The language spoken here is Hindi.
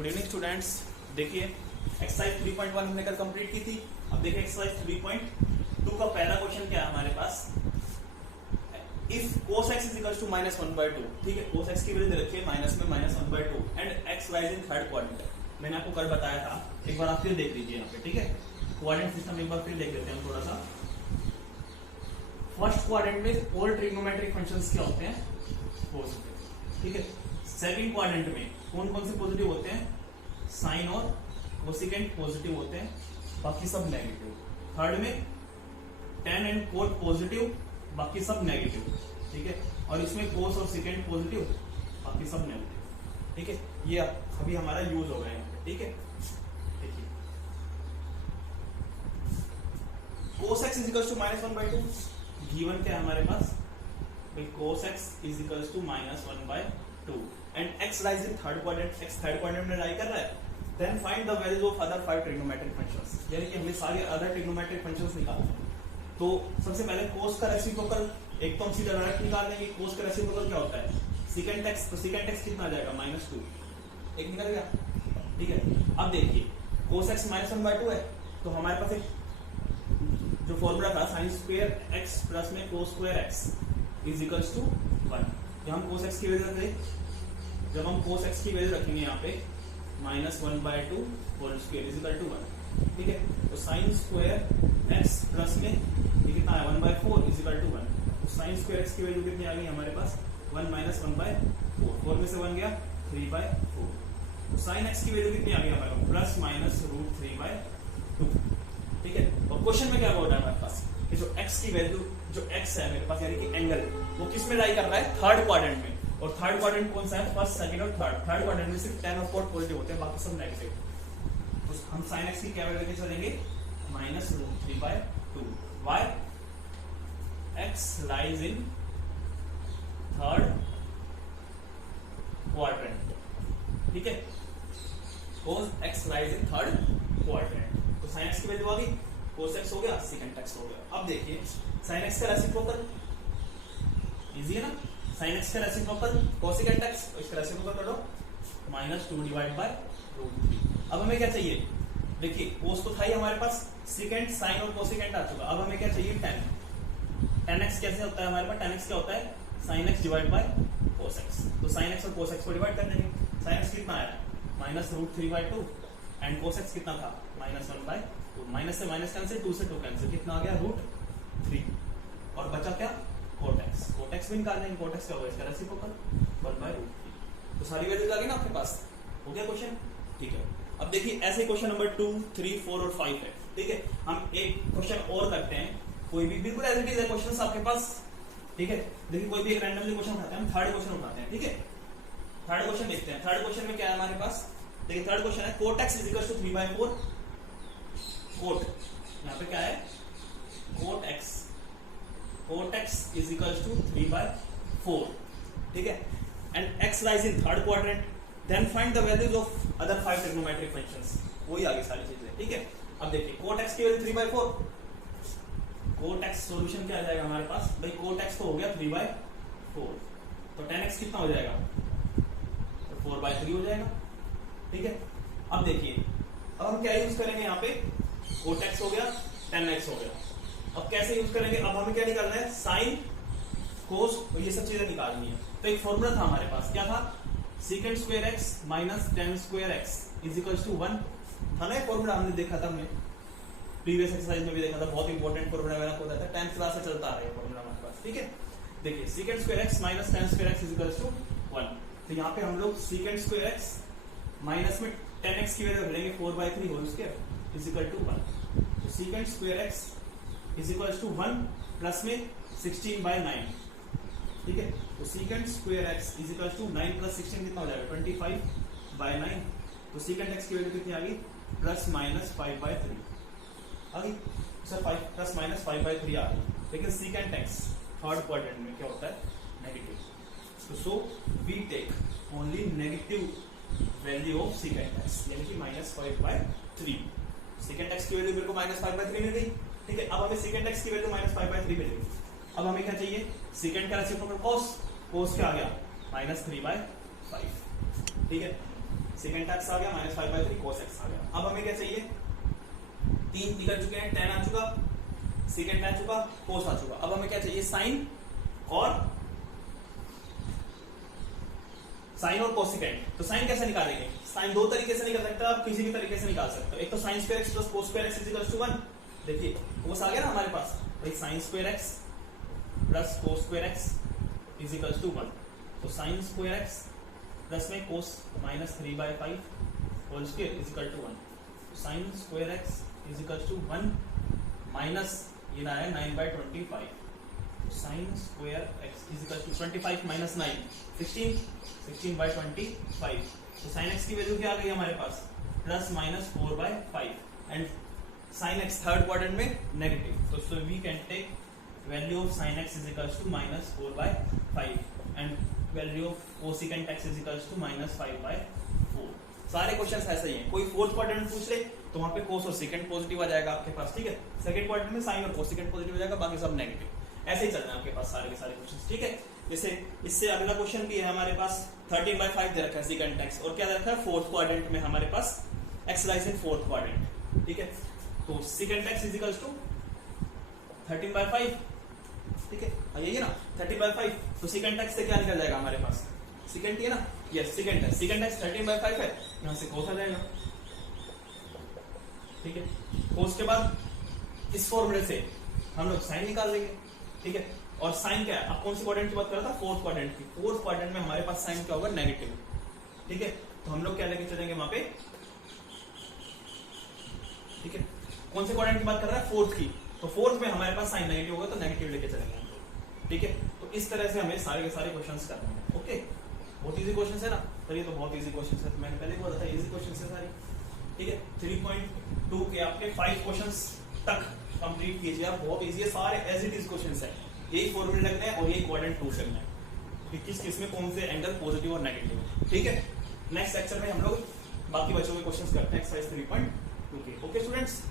Good evening students. देखिए एक्सरसाइज 3.1 हमने कल कंप्लीट की थी। अब देखिए एक्सरसाइज 3.2 का पहला क्वेश्चन क्या है हमारे पास। If cos x is equal to -1/2, ठीक है, cos x की वैल्यू दे रखी है माइनस में -1/2 and x lies in third quadrant. मैंने आपको कल बताया था, एक बार आप फिर देख लीजिए यहाँ पे, ठीक है। क्वाड्रेंट सिस्टम एक बार फिर देख लेते हैं थोड़ा सा। फर्स्ट क्वाड्रेंट में ऑल ट्रिग्नोमेट्रिक फंक्शंस क्या होते हैं? पॉजिटिव, ठीक है। सेकंड क्वाड्रेंट में कौन कौन से पॉजिटिव होते हैं? साइन और कोसेकेंट पॉजिटिव होते हैं, बाकी सब नेगेटिव। थर्ड में tan एंड कोट पॉजिटिव, बाकी सब नेगेटिव, ठीक है। और इसमें कोस और सेकेंड पॉजिटिव, बाकी सब नेगेटिव, ठीक है। ये अभी हमारा यूज हो गया है, ठीक है। देखिए cos x is equal to -1/2 given क्या है हमारे पास भाई, cos x is equal to -1/2 and x lies in third quadrant, x third quadrant में लाई कर रहा है। Then find the values of other 5 trigonometric functions, यानी कि हमें सारे अदर ट्रिग्नोमेट्रिक फंक्शंस निकालने हैं। तो सबसे पहले cos का रेसिप्रोकल, एक तो हम सीधा डायरेक्ट निकाल लेंगे। cos का रेसिप्रोकल क्या होता है? secant x, तो secant x कितना आ जाएगा? -2, एक निकल गया, ठीक है। अब देखिए cos x -1/2 है, तो हमारे पास एक जो फॉर्मूला था sin स्क्वायर x प्लस में cos square x is equals to 1। जब हम cos x की वैल्यू रखेंगे, जब हम cos x की वैल्यू रखेंगे यहाँ पे -1/2 whole square is equal to 1, ठीक है। तो sin स्क्वायर x प्लस में ये कितना है? 1/4 इज इक्वल टू 1। तो sin स्क्वायर x की वैल्यू कितनी आ गई हमारे पास? 1 - 1/4, 4 में से 1 गया 3/4। तो sin x की वैल्यू कितनी आ गई हमारे पास? प्लस माइनस √3/2, ठीक है। और क्वेश्चन में क्या बोल रहा है हमारे पास कि जो x की वैल्यू, जो x है मेरे पास, यानी कि एंगल, वो किस में लाई कर रहा है? थर्ड क्वाड्रेंट में। और थर्ड क्वाड्रेंट कौन सा है? फर्स्ट, सेकंड और थर्ड। थर्ड क्वाड्रेंट में सिर्फ tan और cot पॉजिटिव होते हैं, बाकी सब नेगेटिव। तो हम sin x की क्या वैल्यू लेके चलेंगे? -√3/2। Why? x lies in third quadrant, ठीक है। cos x lies in third quadrant। तो sin x की वैल्यू आ गई, cos x हो गया, secant x हो गया। अब देखिए sin x का रेसिप्रोकल इजी है ना। sin x का रेसिप्रोकल cosecant x, इसका रेसिप्रोकल कर दो -2/√3। अब हमें क्या चाहिए? देखिए cos तो था ही हमारे पास, secant, sin और cosecant आ चुका। अब हमें क्या चाहिए? tan। tan x कैसे होता है हमारे पास? tan x क्या होता है? sin x divide by cos x। तो sin x और cos x को डिवाइड कर देंगे। sin x कितना आया? -√3/2 एंड cos x कितना था? -1/2। माइनस से माइनस कैंसिल, 2 से 2 कैंसिल, कितना आ गया? √3। और बचा क्या? cot x। cot x भी निकाल देंगे। cot x क्या होगा? इसका रेसिप्रोकल 1/√3। तो सारी वैल्यूज आ गई ना आपके पास। हो गया क्वेश्चन, ठीक है। अब देखिए ऐसे क्वेश्चन नंबर 2, 3, 4 और 5 है, ठीक है। हम एक क्वेश्चन और करते हैं, कोई भी बिल्कुल एज इट इज है क्वेश्चन आपके पास, ठीक है। देखिए कोई भी एक रैंडमली क्वेश्चन उठाते हैं, हम थर्ड क्वेश्चन उठाते हैं, ठीक है। थर्ड क्वेश्चन देखते हैं। थर्ड क्वेश्चन में क्या है हमारे पास? देखिए थर्ड क्वेश्चन है cot x is equal to 3/4। cot यहाँ पे क्या है? cot x is equal to 3/4, ठीक है। And x lies in third quadrant. Then find the values of other 5 trigonometric functions. वही आगे सारी चीजें, ठीक है। अब देखिए cot x की वैल्यू 3/4। cot x सॉल्यूशन क्या आ जाएगा हमारे पास? भाई cot x तो हो गया 3/4, तो tan x कितना हो जाएगा? तो 4/3 हो जाएगा, ठीक है। अब देखिए अब हम क्या यूज करेंगे यहाँ पे? cot x हो गया, tan x हो गया। अब कैसे यूज करेंगे? अब हमें क्या निकालना है? साइन, कोस और ये सब चीजें निकालनी है। तो एक फॉर्मूला था हमारे पास, क्या था? secant square x minus tan square x is equals to 1 था ना। फॉर्मूला हमने देखा था, हमने प्रीवियस एक्सरसाइज में भी देखा था। बहुत इंपॉर्टेंट फॉर्मूला मेरा होता था, 10th क्लास से चलता आ रहा है फॉर्मूला हमारे पास, ठीक है। देखिए secant square x minus tan square x is equals to 1। तो यहाँ पे हम लोग secant स्क्वायर x माइनस में tan x की वैल्यू लेंगे 4/3 whole square is equal to 1। तो secant square x is equals to 1 plus में 16/9, ठीक है। तो secant square x is equals to 9 plus 16 कितना हो जाएगा? 25/9। तो secant x की वैल्यू कितनी आ गई? प्लस माइनस 5/3 आ गई सर, 5 प्लस माइनस 5/3 आ गई। लेकिन secant x थर्ड क्वाड्रेंट में क्या होता है? नेगेटिव। तो so we take only negative value of secant x, यानी कि -5/3। secant x की वैल्यू मेरे को -5/3 मिल गई, ठीक है। अब हमें secant x की वैल्यू -5/3 मिल गई। अब हमें क्या चाहिए? secant का रेसिप्रोकल cos। cos क्या आ गया? -3/5, ठीक है। सेकेंड एक्स आ गया माइनस 5/3 cos x आ गया। अब हमें क्या चाहिए, 3 निकल चुके हैं, tan आ चुका, सेकेंड आ चुका, cos आ चुका। अब हमें क्या चाहिए, साइन और कोसिकेंट। तो साइन कैसे निकालेंगे, साइन दो तरीके से निकल सकते हो आप, किसी भी तरीके से निकाल सकते हो। एक तो sin square x plus cos square x equals to 1, देखिए cos आ गया ना हमारे पास, भाई sin square x plus cos square x is equals to 1। तो sin स्क्वायर x प्लस में cos minus 3/5 whole square is equal to 1। तो sin square x is equals to 1 minus ये ना है 9/25। sin square x is equal to 25 minus 9 16/25। तो sin x की वैल्यू क्या आ गई हमारे पास, plus minus 4/5 and sin x third quadrant में नेगेटिव। तो so we can take value of sin x is equals to minus 4/5 and value of cosecant x is equals to minus 5/4। सारे क्वेश्चंस ऐसे ही हैं। कोई फोर्थ क्वाड्रेंट पूछ ले तो वहां पे cos और सेकंड पॉजिटिव आ जाएगा आपके पास, ठीक है। सेकंड क्वाड्रेंट में sin और कोसिकेंट पॉजिटिव आ जाएगा, बाकी सब नेगेटिव। ऐसे ही चलना है आपके पास सारे के सारे क्वेश्चंस, ठीक है। जैसे इससे अगला क्वेश्चन भी है हमारे पास, 13/5 दे रखा है सेकंड x, और क्या दे रखा है, फोर्थ क्वाड्रेंट में हमारे पास x lies in fourth quadrant, ठीक है। तो second x is equals to 13/5, ठीक है, यही है ना 13/5। तो सेकंड x से क्या निकल जाएगा हमारे पास, सेकंड ही है ना, यस सेकंड है, सेकंड x 13/5 है, यहां से cos आ जाएगा, ठीक है। cos के बाद इस फॉर्मूले से हम लोग sin निकाल लेंगे, ठीक है। और sin क्या है, अब कौन सी क्वाड्रेंट की बात कर रहा था, फोर्थ क्वाड्रेंट की। फोर्थ क्वाड्रेंट में हमारे पास sin क्या होगा, नेगेटिव, ठीक है। तो हम लोग क्या लेके चलेंगे वहां पे, ठीक है। कौन से क्वाड्रेंट की बात कर रहा है, फोर्थ की। तो फोर्थ में हमारे पास sin नेगेटिव होगा, तो नेगेटिव लेके चलेंगे हम लोग, ठीक है। तो इस तरह से हमें सारे के सारे क्वेश्चंस करने हैं, ओके। बहुत इजी क्वेश्चंस है ना, चलिए तो बहुत इजी क्वेश्चंस है, तो मैंने पहले बोला था इजी क्वेश्चंस है सारे, ठीक है। 3.2 के आपके 5 क्वेश्चंस तक कंप्लीट कीजिए आप, बहुत इजी है, सारे एज इट इज क्वेश्चंस है। यही फॉर्मूले लगने हैं और यही क्वाड्रेंट प्रूव करना है कि किस किस में कौन से एंगल पॉजिटिव और नेगेटिव है, ठीक है। नेक्स्ट लेक्चर में हम लोग बाकी बच्चों के क्वेश्चंस करते हैं एक्सरसाइज 3.2 के, ओके स्टूडेंट्स।